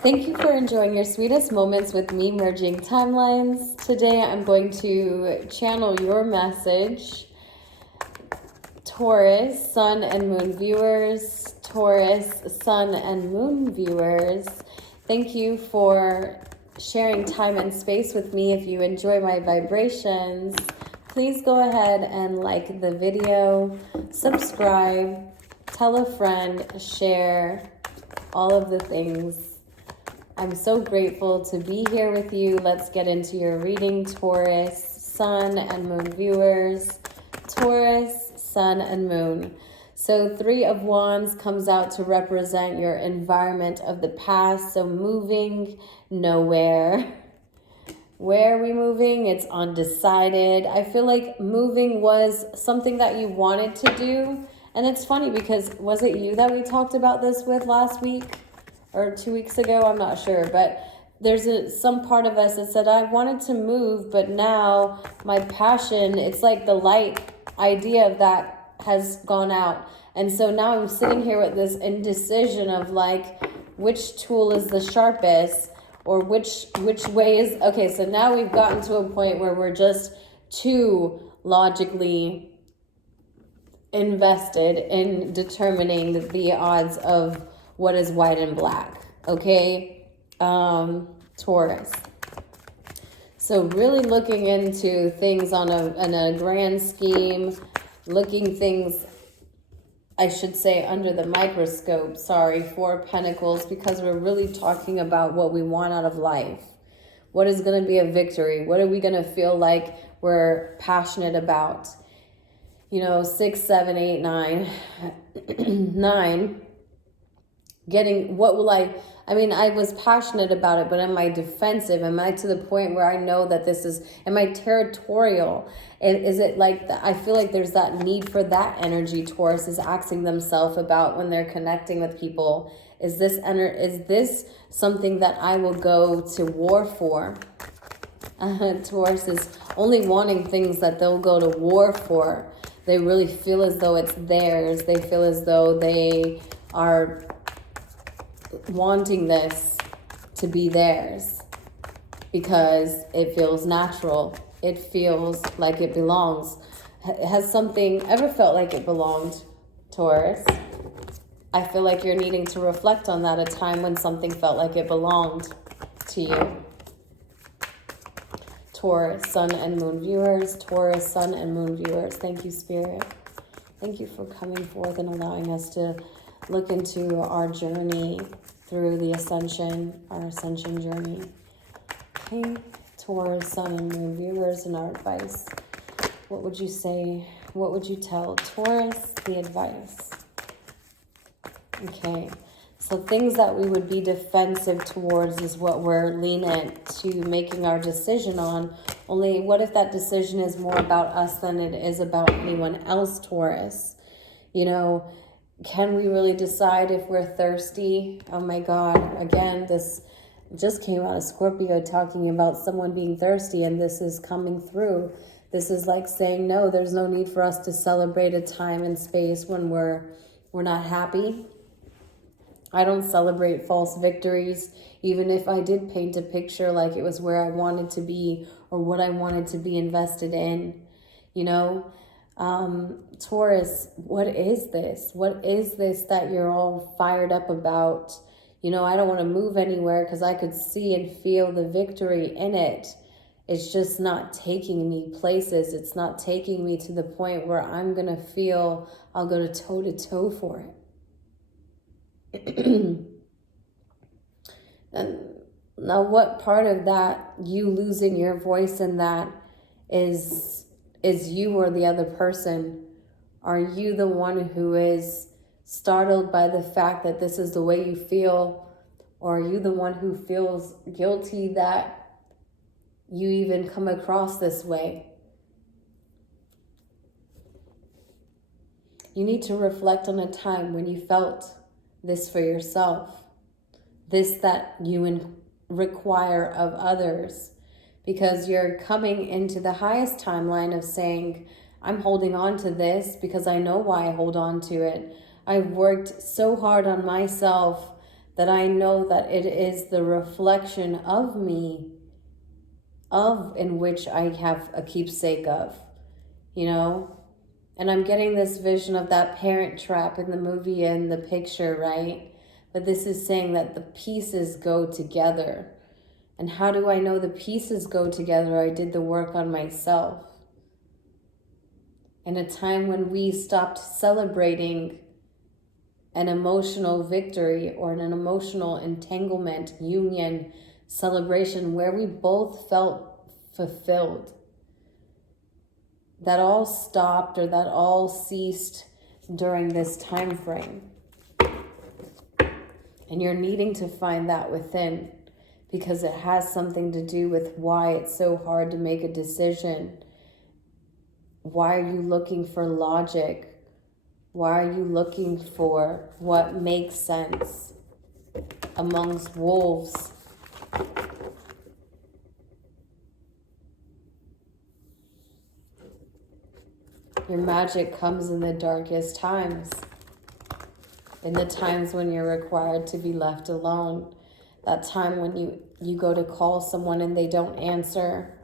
Thank you for enjoying your sweetest moments with me, merging timelines. Today I'm going to channel your message. Taurus, Sun and Moon viewers, Taurus, Sun and Moon viewers, thank you for sharing time and space with me. If you enjoy my vibrations, please go ahead and like the video, subscribe, tell a friend, share, all of the things. I'm so grateful to be here with you. Let's get into your reading, Taurus, Sun and Moon viewers. Taurus, Sun and Moon. So 3 of Wands comes out to represent your environment of the past. So moving nowhere. Where are we moving? It's undecided. I feel like moving was something that you wanted to do. And it's funny because was it you that we talked about this with last week? Or 2 weeks ago, I'm not sure, but there's some part of us that said, I wanted to move, but now my passion, it's like the light idea of that has gone out. And so now I'm sitting here with this indecision of like, which tool is the sharpest, or which way is, okay, so now we've gotten to a point where we're just too logically invested in determining the odds of what is white and black, okay? Taurus. So really looking into things on a grand scheme, looking things, I should say, under the microscope, sorry, 4 of Pentacles, because we're really talking about what we want out of life. What is going to be a victory? What are we going to feel like we're passionate about? You know, 6, 7, 8, 9, 9. Getting, what will I mean, I was passionate about it, but am I defensive? Am I to the point where I know that this is, am I territorial? Is it like, I feel like there's that need for that energy. Taurus is asking themselves about when they're connecting with people. Is this something that I will go to war for? Taurus is only wanting things that they'll go to war for. They really feel as though it's theirs. They feel as though they are wanting this to be theirs because it feels natural. It feels like it belongs. Has something ever felt like it belonged, Taurus? I feel like you're needing to reflect on that, a time when something felt like it belonged to you. Taurus, Sun and Moon viewers, Taurus, Sun and Moon viewers, thank you, Spirit. Thank you for coming forth and allowing us to look into our journey through the ascension, our ascension journey. Okay, Taurus, Sun and Moon viewers, and our advice. What would you say? What would you tell Taurus, the advice? Okay, so things that we would be defensive towards is what we're lenient to making our decision on. Only what if that decision is more about us than it is about anyone else, Taurus? You know, can we really decide if we're thirsty? Oh my God, again, this just came out of Scorpio talking about someone being thirsty, and this is coming through. This is like saying, no, there's no need for us to celebrate a time and space when we're not happy. I don't celebrate false victories, even if I did paint a picture like it was where I wanted to be or what I wanted to be invested in, you know? Taurus, what is this? What is this that you're all fired up about? You know, I don't want to move anywhere because I could see and feel the victory in it. It's just not taking me places. It's not taking me to the point where I'm going to feel I'll go to toe for it. And now what part of that, you losing your voice in that, is you or the other person? Are you the one who is startled by the fact that this is the way you feel? Or are you the one who feels guilty that you even come across this way? You need to reflect on a time when you felt this for yourself, this that you require of others, because you're coming into the highest timeline of saying, I'm holding on to this because I know why I hold on to it. I've worked so hard on myself that I know that it is the reflection of me, in which I have a keepsake of, you know? And I'm getting this vision of that parent trap in the movie and the picture, right? But this is saying that the pieces go together. And how do I know the pieces go together? I did the work on myself. In a time when we stopped celebrating an emotional victory or an emotional entanglement, union, celebration, where we both felt fulfilled, that all stopped, or that all ceased during this time frame. And you're needing to find that within, because it has something to do with why it's so hard to make a decision. Why are you looking for logic? Why are you looking for what makes sense amongst wolves? Your magic comes in the darkest times, in the times when you're required to be left alone. That time when you go to call someone and they don't answer.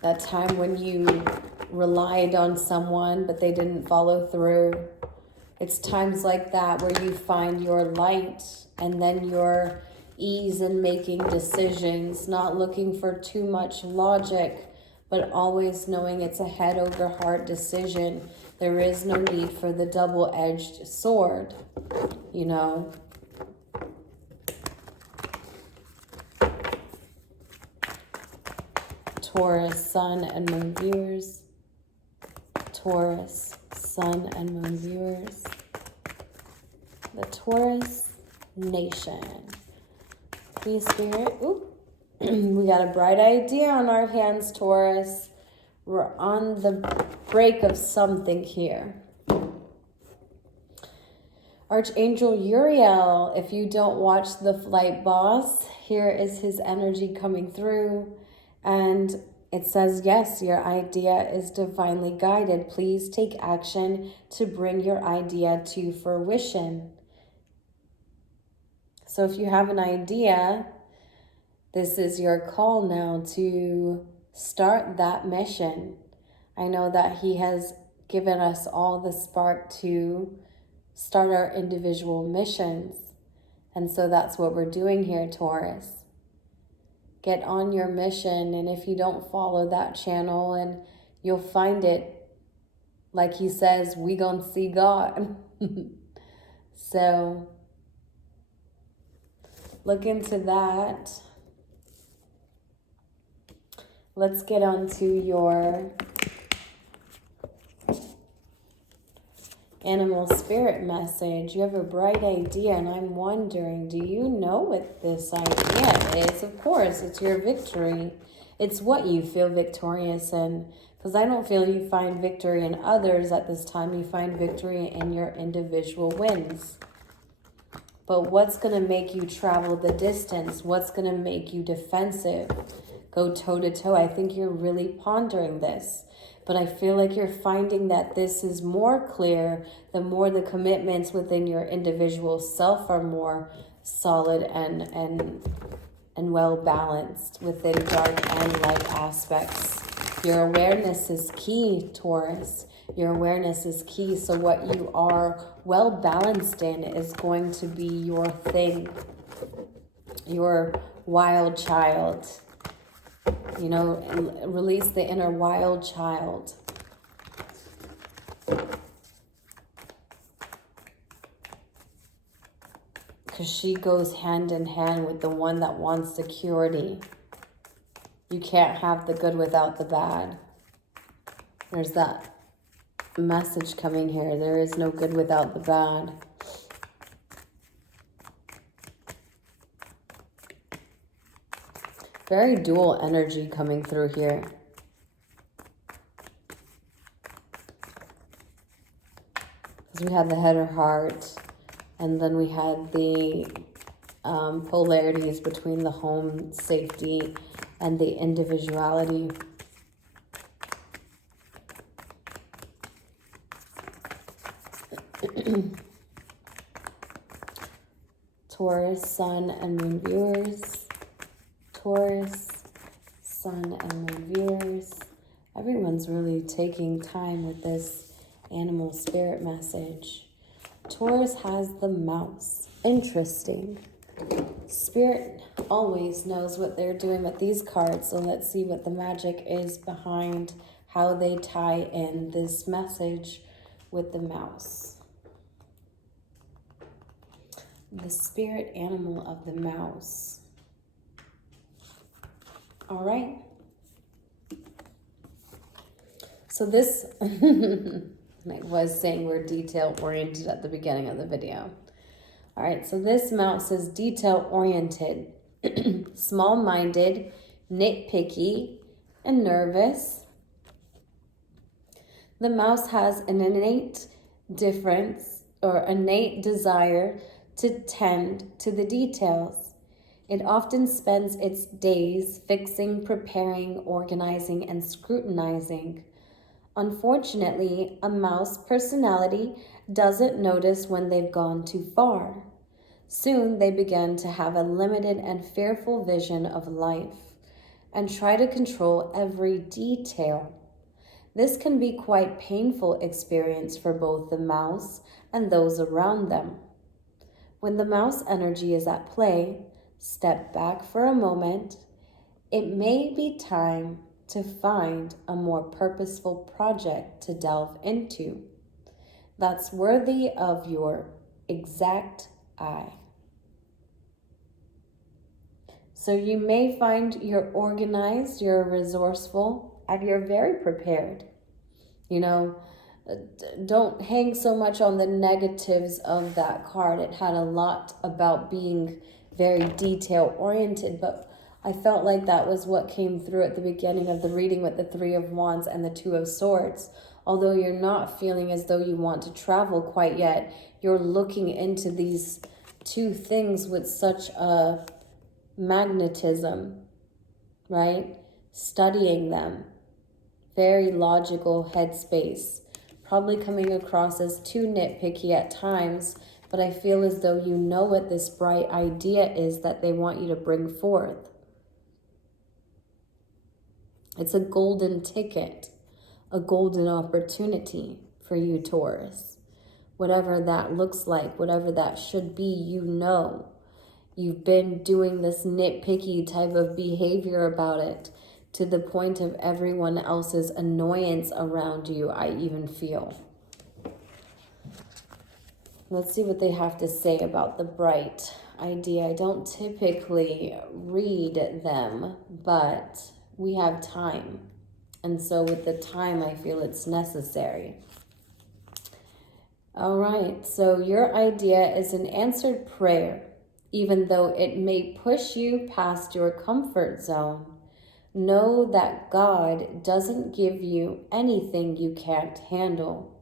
That time when you relied on someone but they didn't follow through. It's times like that where you find your light, and then your ease in making decisions, not looking for too much logic, but always knowing it's a head over heart decision. There is no need for the double-edged sword, you know. Taurus, Sun, and Moon viewers. Taurus, Sun, and Moon viewers. The Taurus Nation. Please, Spirit. Ooh. We got a bright idea on our hands, Taurus. We're on the break of something here. Archangel Uriel, if you don't watch The Flight Boss, here is his energy coming through. And it says, yes, your idea is divinely guided. Please take action to bring your idea to fruition. So if you have an idea, this is your call now to start that mission. I know that he has given us all the spark to start our individual missions. And so that's what we're doing here, Taurus. Get on your mission, and if you don't follow that channel, and you'll find it, like he says, we gonna see God. So look into that. Let's get on to your animal spirit message. You have a bright idea, and I'm wondering, do you know what this idea is? Of course, it's your victory. It's what you feel victorious in. Because I don't feel you find victory in others at this time. You find victory in your individual wins. But what's going to make you travel the distance? What's going to make you defensive? Go toe-to-toe. I think you're really pondering this. But I feel like you're finding that this is more clear the more the commitments within your individual self are more solid and well balanced within dark and light aspects. Your awareness is key, Taurus. Your awareness is key. So what you are well balanced in is going to be your thing. Your wild child. You know, release the inner wild child. Because she goes hand in hand with the one that wants security. You can't have the good without the bad. There's that message coming here. There is no good without the bad. Very dual energy coming through here. Because we had the head or heart, and then we had the polarities between the home safety and the individuality. Taurus, Sun, and Moon viewers. Taurus, Sun, and Moon viewers. Everyone's really taking time with this animal spirit message. Taurus has the mouse. Interesting. Spirit always knows what they're doing with these cards, so let's see what the magic is behind how they tie in this message with the mouse. The spirit animal of the mouse. All right. So this, I was saying we're detail-oriented at the beginning of the video. All right, so this mouse is detail-oriented, small-minded, nitpicky, and nervous. The mouse has an innate desire to tend to the details. It often spends its days fixing, preparing, organizing, and scrutinizing. Unfortunately, a mouse personality doesn't notice when they've gone too far. Soon they begin to have a limited and fearful vision of life and try to control every detail. This can be quite painful experience for both the mouse and those around them. When the mouse energy is at play, step back for a moment. It may be time to find a more purposeful project to delve into that's worthy of your exact eye. So you may find you're organized, you're resourceful, and you're very prepared. You know, don't hang so much on the negatives of that card. It had a lot about being very detail-oriented, but I felt like that was what came through at the beginning of the reading with the Three of Wands and the Two of Swords. Although you're not feeling as though you want to travel quite yet, you're looking into these two things with such a magnetism, right? Studying them. Very logical headspace. Probably coming across as too nitpicky at times, but I feel as though you know what this bright idea is that they want you to bring forth. It's a golden ticket, a golden opportunity for you, Taurus. Whatever that looks like, whatever that should be, you know. You've been doing this nitpicky type of behavior about it to the point of everyone else's annoyance around you, I even feel. Let's see what they have to say about the bright idea. I don't typically read them, but we have time. And so with the time, I feel it's necessary. All right, so your idea is an answered prayer, even though it may push you past your comfort zone. Know that God doesn't give you anything you can't handle.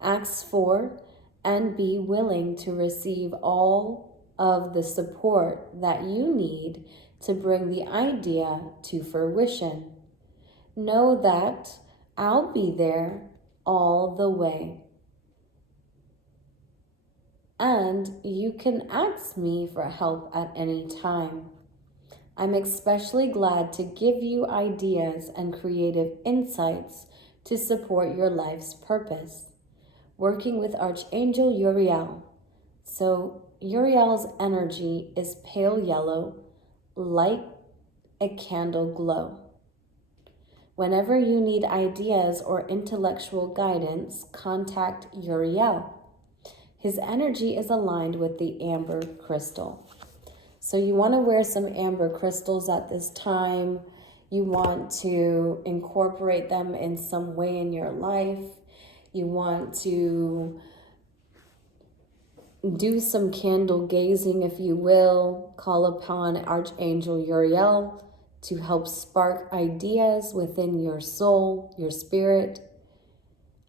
Ask for and be willing to receive all of the support that you need to bring the idea to fruition. Know that I'll be there all the way. And you can ask me for help at any time. I'm especially glad to give you ideas and creative insights to support your life's purpose. Working with Archangel Uriel. So Uriel's energy is pale yellow, like a candle glow. Whenever you need ideas or intellectual guidance, contact Uriel. His energy is aligned with the amber crystal. So you want to wear some amber crystals at this time. You want to incorporate them in some way in your life. You want to do some candle gazing, if you will. Call upon Archangel Uriel to help spark ideas within your soul, your spirit,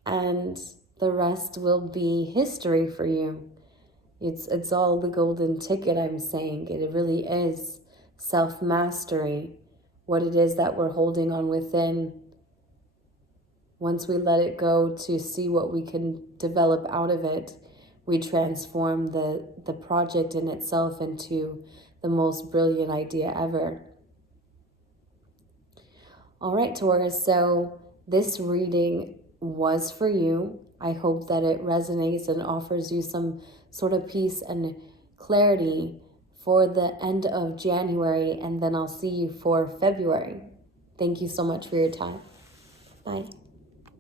and the rest will be history for you. It's all the golden ticket, I'm saying. It really is self-mastery, what it is that we're holding on within. Once we let it go to see what we can develop out of it, we transform the project in itself into the most brilliant idea ever. All right, Taurus, so this reading was for you. I hope that it resonates and offers you some sort of peace and clarity for the end of January, and then I'll see you for February. Thank you so much for your time. Bye.